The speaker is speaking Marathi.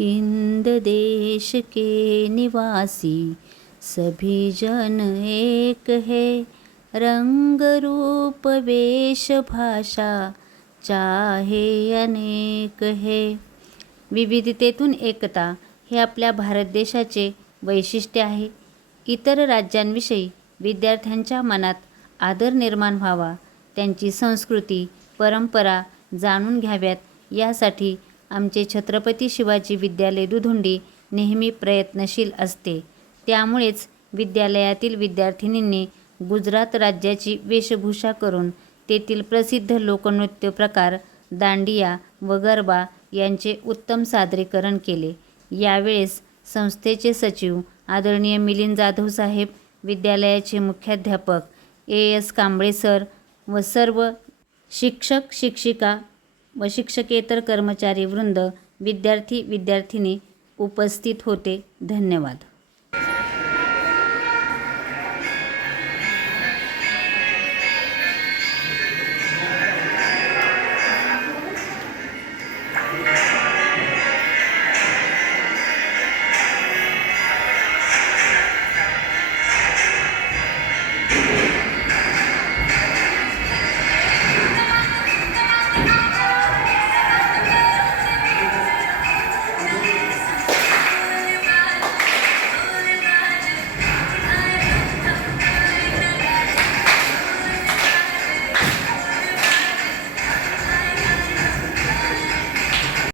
हिंद देश के निवासी सभी जन एक है। रंग रूप वेश भाषा चाहे अनेक है। विविधतेतून एकता हे आपल्या भारत देशाचे वैशिष्ट्य आहे. इतर राज्यांविषयी विद्यार्थ्यांच्या मनात आदर निर्माण व्हावा त्यांची संस्कृती परंपरा जाणून घ्याव्यात यासाठी आमचे छत्रपती शिवाजी विद्यालय दुधुंडी नेहमी प्रयत्नशील असते. त्यामुळेच विद्यालयातील विद्यार्थिनींनी गुजरात राज्याची वेशभूषा करून तेथील प्रसिद्ध लोकनृत्य प्रकार दांडिया व गरबा यांचे उत्तम सादरीकरण केले. यावेळेस संस्थेचे सचिव आदरणीय मिलिंद जाधव साहेब विद्यालयाचे मुख्याध्यापक ए एस कांबळे सर व सर्व शिक्षक शिक्षिका व शिक्षकेतर कर्मचारी वृंद विद्यार्थी विद्यार्थिनी उपस्थित होते. धन्यवाद.